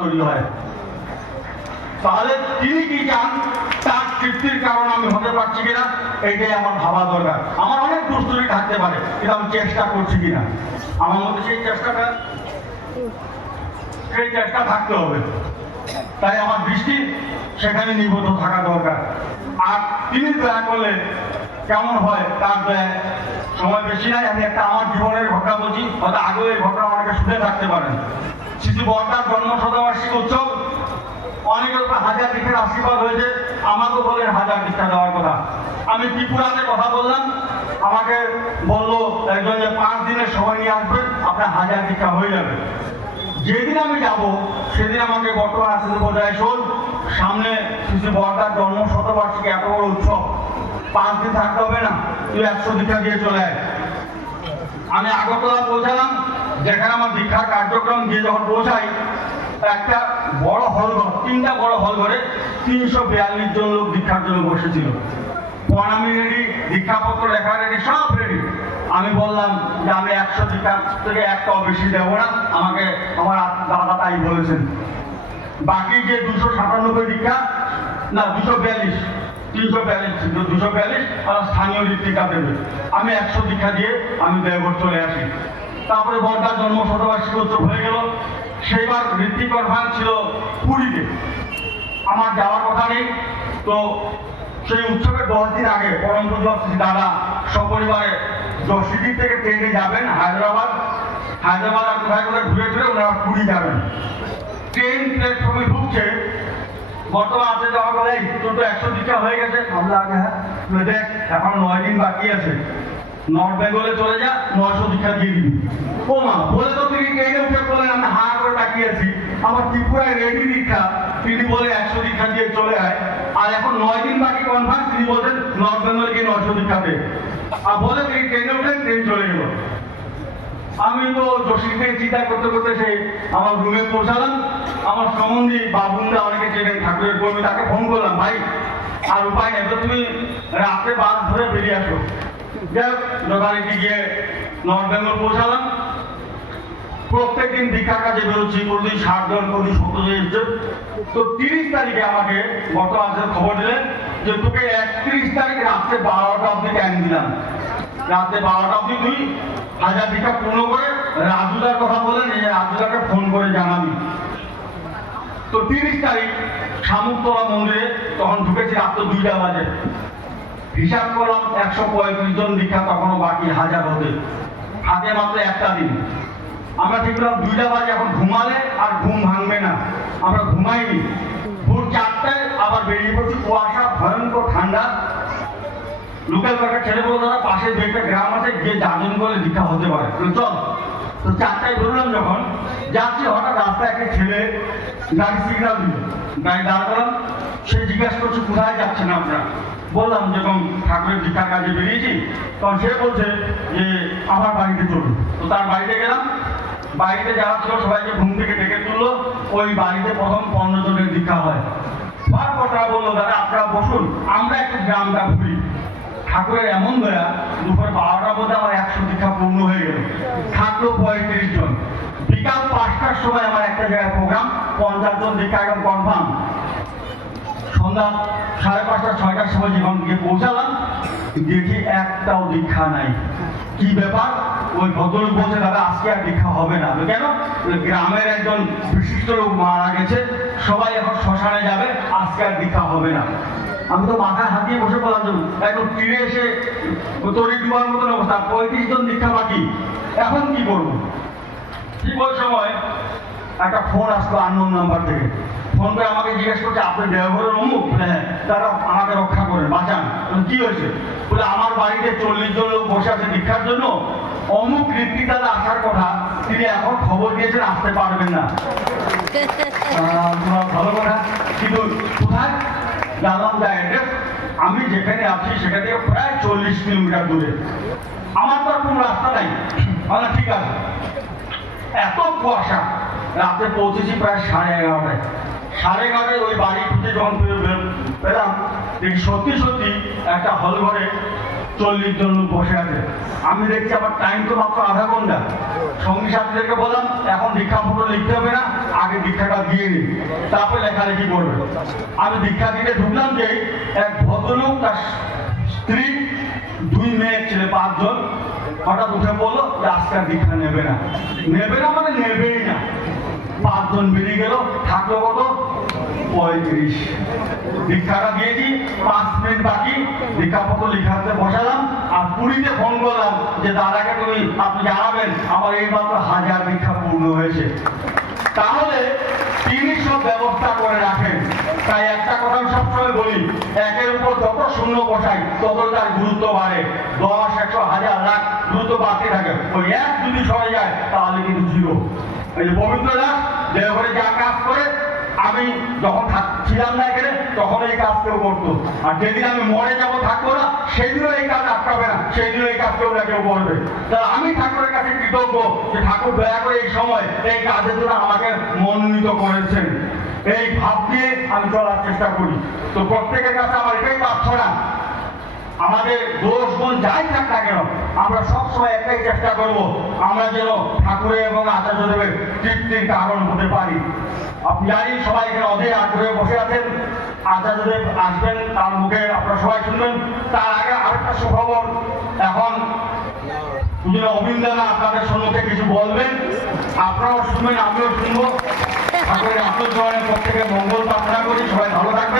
তৈরি হয়, তাহলে তিনি কি চান, তার তৃপ্তির কারণ আমি হতে পারছি কিনা, এইটাই আমার ভাবা দরকার। আমার অনেক দুষ্টুমি থাকতে পারে, কিন্তু আমি চেষ্টা করছি কিনা, আমার মধ্যে সেই চেষ্টা থাকতে হবে। তাই আমার দৃষ্টি সেখানে নিবদ্ধ থাকা দরকার। আর তিনি দয়া করলে কেমন হয়, তার দয়া সময় বেশি নাই, আমি একটা আমার জীবনের ঘটনা বলছি, হয়তো আগেও এই ঘটনা অনেকে শুনে থাকতে পারেন। শিশু বর্তার জন্ম শতবার্ষিকী উৎসব, অনেকের হাজার দীক্ষার আশীর্বাদ হয়েছে, আমাকে বলেন হাজার দীক্ষা দেওয়ার কথা। আমি ত্রিপুরাতে কথা বললাম, আমাকে বললো একজন যে 5 দিনের সময় নিয়ে আসবেন, আপনার হাজার দীক্ষা হয়ে যাবে। যেদিন আমি যাব সেদিন আমাকে বর্তমান আসতে বোঝায়, শোন সামনে শিশু বর্তার জন্ম শতবার্ষিকী, এত বড় উৎসব, 5 দিন থাকতে হবে না, তুই 100 দীক্ষা দিয়ে চলে আয়। আমি আগরতলা পৌঁছালাম, যেখানে আমার দীক্ষার কার্যক্রম দিয়ে যখন পৌঁছাই, একটা বড় হল ঘর, 3টা বড় হল ঘরে 342 জন লোক দীক্ষার জন্য বসেছিল। প্রণামী রেডি, দীক্ষাপত্র লেখা রেডি, সব রেডি। আমি বললাম যে আমি 100 দীক্ষা থেকে একটাও বেশি দেবো না, আমাকে আমার দাদা তাই বলেছেন। বাকি যে 297 দীক্ষা, না 242, 242 আর স্থানীয় দীক্ষা দেবে। আমি 100 দীক্ষা দিয়ে আমি দেওঘর চলে আসি। তারপরে বর্তার জন্ম শতবার্ষিকী উৎসব হয়ে গেল। সেইবার ঋত্বিক কনফারেন্স ছিল পুরীতে, আমার যাওয়ার কথা নেই। তো সেই উৎসবের 10 দিন আগে পরম পূজ্য দাদা সপরিবারে সিটি থেকে ট্রেনে যাবেন হায়দ্রাবাদ আর কোথায় কোথায় ঘুরে ঘুরে ওনারা পুরী যাবেন। ট্রেন প্ল্যাটফর্মে ঢুকছে, বর্তমান আছে যাওয়ার বলে তোর তো 100 দীক্ষা হয়ে গেছে। আমরা আগে হ্যাঁ দেখ, এখন 9 দিন বাকি আছে, নর্থ বেঙ্গলে চলে যা, 900 দীক্ষা দিয়ে দিবি। ও মা, বলে তো তিনি ট্রেনে উঠে বলেন, আমরা হা করে তাকিয়ে আছি, আমার ত্রিপুরায় রেডি দীক্ষা, তিনি বলে 100 দীক্ষা দিয়ে চলে আয়। আর এখন 9 দিন বাকি কনফার্ম, তিনি বলছেন নর্থ বেঙ্গলে গিয়ে 900 দীক্ষা দে। আর বলে তিনি ট্রেনে উঠেন, ট্রেন চলে গেল। আমি তো জসির থেকে চিন্তা করতে করতে সেই আমার রুমে পৌঁছালাম। আমার সম্বন্ধী বাবুন্দা, অনেকে চেনেন ঠাকুরের কর্মী, তাকে ফোন করলাম, ভাই আর উপায় নেই তো, তুমি রাত্রে বাস ধরে বেরিয়ে আসো। যাই হোক, যথারীতি গিয়ে নর্থ বেঙ্গল পৌঁছালাম। প্রত্যেকদিন দীক্ষার কাজে বেরোচ্ছি, কোনদিন 60 জন, কোনদিন 70 জন এসছে। তো 30 তারিখে আমাকে বর্তমান খবর দিলেন যে তোকে 31 তারিখ রাত্রে 12টা অব্দি টাইম দিলাম, রাত্রে 12টা অব্দি তুই 1000 দীক্ষা পূর্ণ করে রাজুদার কথা বলেন, এই রাজুদাকে ফোন করে জানাবি। তো 30 তারিখ শামুকতলা মন্দিরে তখন ঢুকেছি রাত্রে 2টা বাজে। হিসাব করলাম 135 জন দীক্ষা তখনও বাকি, 1000 হতে, হাতে মাত্র একটা দিন। আমরা ঠিক করলাম 2টা বাজে এখন ঘুমালে আর ঘুম ভাঙবে না, আমরা ঘুমাইনি। ভোর 4টায় আবার বেরিয়ে পড়ছি, কুয়াশা, ভয়ঙ্কর ঠান্ডা। লোকাল কয়েকটা ছেলে বলতো দাদা পাশে 2একটা গ্রাম আছে, গিয়ে যাজন করলে দীক্ষা হতে পারে, চল। তো 4টায় বেরোলাম, যখন যাচ্ছি হঠাৎ রাস্তায় একটা ছেলে গাড়ি সিগন্যাল দিল, গাড়ি দাঁড় করলাম। সে জিজ্ঞাসা করছে কোথায় যাচ্ছেন আপনারা। বললাম যেরকম ঠাকুরের দীক্ষার কাজে বেরিয়েছি। তখন সে বলছে যে আমার বাড়িতে চলুন। তো তার বাড়িতে গেলাম। বাড়িতে যারা ছিল সবাইকে ঘুম থেকে ডেকে তুললো। ওই বাড়িতে প্রথম 15 জনের দীক্ষা হয়। তারপর তারা বললো দাদা আপনারা বসুন, আমরা একটু গ্রামটা ঘুরি। ঠাকুরের এমন দয়া, দুপুর 12টার মধ্যে আমার 100 দীক্ষা পূর্ণ হয়ে গেল, থাকলো 35 জন। বিকাল 5টার সময় আমার একটা জায়গায় প্রোগ্রাম, 50 জন দীক্ষা একদম কনফার্ম। সন্ধ্যা 5:30 6টার সময় যখন গিয়ে পৌঁছালাম, দেখি একটাও দীক্ষা নাই। কি ব্যাপার? ওই ভদ্রলোক বলছে দাদা আজকে আর দীক্ষা হবে না। কেন? গ্রামের একজন বিশিষ্ট লোক মারা গেছে, সবাই এখন শ্মশানে যাবে, আজকে আর দীক্ষা হবে না। আমি তো মাথায় হাত দিয়ে বসে পড়লাম, একদম তীরে এসে তরি ডুবার মতন অবস্থা, 35 জন দীক্ষা বাকি, এখন কি করবো? ঠিক ওই সময় একটা ফোন আসলো আননোন নাম্বার থেকে। ফোন করে আমাকে জিজ্ঞেস করছে আপনি দেওঘরের অমুক? হ্যাঁ। তারা আমাকে রক্ষা করেন, বাঁচান। কি হয়েছে? বলে আমার বাড়িতে 40 জন লোক বসে আছে দীক্ষার জন্য, অমুক ঋত্বিক দাদা আসার কথা, তিনি এখন খবর দিয়েছেন আসতে পারবেন না। ভালো কথা, কিন্তু কোথায়? জানলাম যা অ্যাড্রেস, আমি যেখানে আছি সেখান থেকে প্রায় 40 কিলোমিটার দূরে। আমার তো আর কোনো রাস্তা নাই। ঠিক আছে। এত কুয়াশা, রাতে পৌঁছেছি প্রায় 11:30টায়। 11:30টায় ওই বাড়ি ঢুকে যখন পেলাম, দেখি সত্যি সত্যি একটা হল ঘরে 40 জন লোক বসে আছে। আমি দেখছি আমার টাইম তো মাত্র আধা ঘন্টা। সঙ্গী সাথীদেরকে বললাম এখন দীক্ষাপত্র লিখতে হবে না, আগে দীক্ষাটা দিয়ে দিয়ে নিই, তারপরে লেখালেখি করবে। আমি দীক্ষা দিতে ঢুকলাম যে এক ভদ্রলোক, তার স্ত্রী, 2 মেয়ে ছেলে, 5 জন হঠাৎ উঠে বললো যে আজকে আর দীক্ষা নেবে না। নেবে না মানে নেবেই না। 5 জন বেরিয়ে গেল, থাকলো কত? 35। দীক্ষাটা দিয়েছি, 5 মিনিট বাকি, দীক্ষাপত্র লিখাতে বসালাম। আর পুরীতে ফোন করলাম যে দাদাকে আপনি জানাবেন আমার এই মাত্র 1000 দীক্ষা পূর্ণ হয়েছে। তাহলে তিনি সব ব্যবস্থা করে রাখেন। তাই একটা কথা আমি সবসময় বলি, একের উপর যত শূন্য বসাই তত তার গুরুত্ব বাড়ে। 10, 100, 1000, লাখ গুরুত্ব বাড়তে থাকে। ওই 1 যদি সরে যায় তাহলে কিন্তু 0। এই যে পবিত্র দাস দেওঘরে যা কাজ করে, আমি যখন ছিলাম না এখানে তখন এই কাজ কেউ করতো, আর যেদিন আমি মরে যাবো থাকবো না সেদিনও এই কাজ আটকাবে না, সেদিনও এই কাজ কেউ না কেউ করবে। তাহলে আমি ঠাকুরের কাছে কৃতজ্ঞ যে ঠাকুর দয়া করে এই সময় এই কাজের জন্য আমাকে মনোনীত করেছেন। এই ভাব নিয়ে আমি চলার চেষ্টা করি। তো প্রত্যেকের কাছে আমার এটাই প্রার্থনা, আমাদের দোষ গুণ যাই থাক না কেন, আমরা সবসময় একটাই চেষ্টা করব, আমরা যেন ঠাকুরের এবং আচার্যদেবের তৃপ্তির কারণ হতে পারি। আপনি জানি সবাই এখানে অধীর আগ্রহে বসে আছেন, আচার্যদেব আসবেন, তার মুখে আপনারা সবাই শুনবেন। তার আগে আরেকটা সুখবর, এখন অবিন্দানা আপনাদের সম্মুখে কিছু বলবেন, আপনারাও শুনবেন, আমিও শুনবো। ঠাকুরের আত্মজনের পর থেকে মঙ্গল প্রার্থনা করি, সবাই ভালো থাকবেন।